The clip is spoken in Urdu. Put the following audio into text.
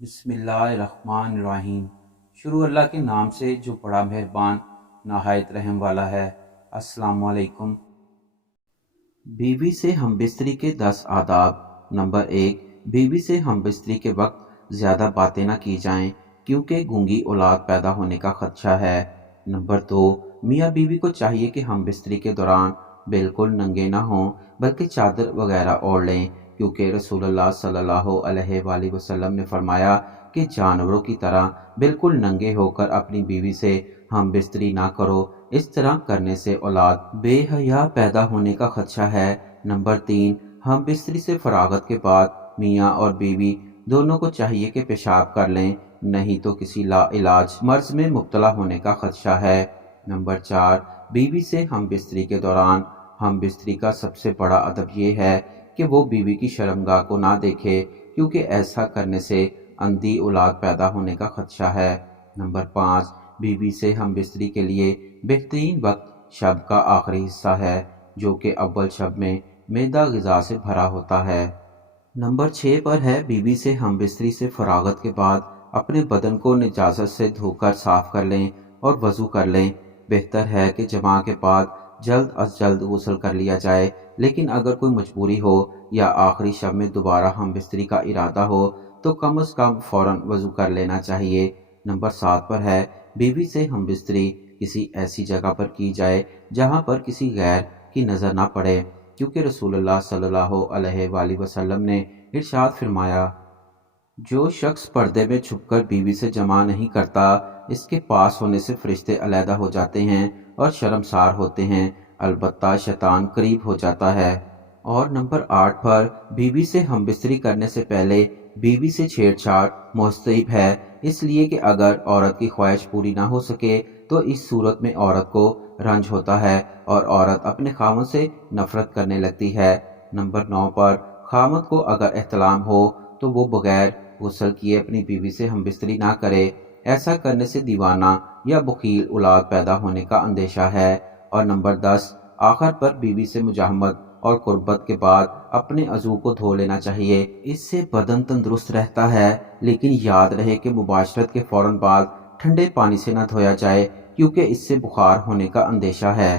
بسم اللہ الرحمن الرحیم۔ شروع اللہ کے نام سے جو بڑا مہربان نہایت رحم والا ہے۔ السلام علیکم۔ بیوی سے ہم بستری کے 10 آداب۔ نمبر 1، بیوی سے ہم بستری کے وقت زیادہ باتیں نہ کی جائیں کیونکہ گونگی اولاد پیدا ہونے کا خدشہ ہے۔ نمبر 2، میاں بیوی کو چاہیے کہ ہم بستری کے دوران بالکل ننگے نہ ہوں بلکہ چادر وغیرہ اوڑھ لیں، کیونکہ رسول اللہ صلی اللہ علیہ وآلہ وسلم نے فرمایا کہ جانوروں کی طرح بالکل ننگے ہو کر اپنی بیوی سے ہم بستری نہ کرو، اس طرح کرنے سے اولاد بے حیا پیدا ہونے کا خدشہ ہے۔ نمبر 3، ہم بستری سے فراغت کے بعد میاں اور بیوی دونوں کو چاہیے کہ پیشاب کر لیں، نہیں تو کسی لا علاج مرض میں مبتلا ہونے کا خدشہ ہے۔ نمبر 4، بیوی سے ہم بستری کے دوران ہم بستری کا سب سے بڑا ادب یہ ہے کہ وہ بیوی کی شرمگاہ کو نہ دیکھے، کیونکہ ایسا کرنے سے اندھی اولاد پیدا ہونے کا خدشہ ہے۔ نمبر 5، بیوی سے ہم بستری کے لیے بہترین وقت شب کا آخری حصہ ہے، جو کہ اول شب میں معدہ غذا سے بھرا ہوتا ہے۔ نمبر 6 پر ہے بیوی سے ہم بستری سے فراغت کے بعد اپنے بدن کو نجاست سے دھو کر صاف کر لیں اور وضو کر لیں۔ بہتر ہے کہ جماع کے بعد جلد از جلد غسل کر لیا جائے، لیکن اگر کوئی مجبوری ہو یا آخری شب میں دوبارہ ہم بستری کا ارادہ ہو تو کم از کم فوراً وضو کر لینا چاہیے۔ نمبر 7 پر ہے بیوی سے ہم بستری کسی ایسی جگہ پر کی جائے جہاں پر کسی غیر کی نظر نہ پڑے، کیونکہ رسول اللہ صلی اللہ علیہ وآلہ وسلم نے ارشاد فرمایا، جو شخص پردے میں چھپ کر بیوی سے جماع نہیں کرتا، اس کے پاس ہونے سے فرشتے علیحدہ ہو جاتے ہیں اور شرمسار ہوتے ہیں، البتہ شیطان قریب ہو جاتا ہے۔ اور نمبر 8 پر بیوی سے ہم بستری کرنے سے پہلے بیوی سے چھیڑ چھاڑ مستحب ہے، اس لیے کہ اگر عورت کی خواہش پوری نہ ہو سکے تو اس صورت میں عورت کو رنج ہوتا ہے اور عورت اپنے خاوند سے نفرت کرنے لگتی ہے۔ نمبر 9 پر خاوند کو اگر احتلام ہو تو وہ بغیر غسل کیے اپنی بیوی سے ہم بستری نہ کرے، ایسا کرنے سے دیوانہ یا بخیل اولاد پیدا ہونے کا اندیشہ ہے۔ اور نمبر 10، آخر پر بیوی سے مجاہمت اور قربت کے بعد اپنے عضو کو دھو لینا چاہیے، اس سے بدن تندرست رہتا ہے، لیکن یاد رہے کہ مباشرت کے فوراً بعد ٹھنڈے پانی سے نہ دھویا جائے کیونکہ اس سے بخار ہونے کا اندیشہ ہے۔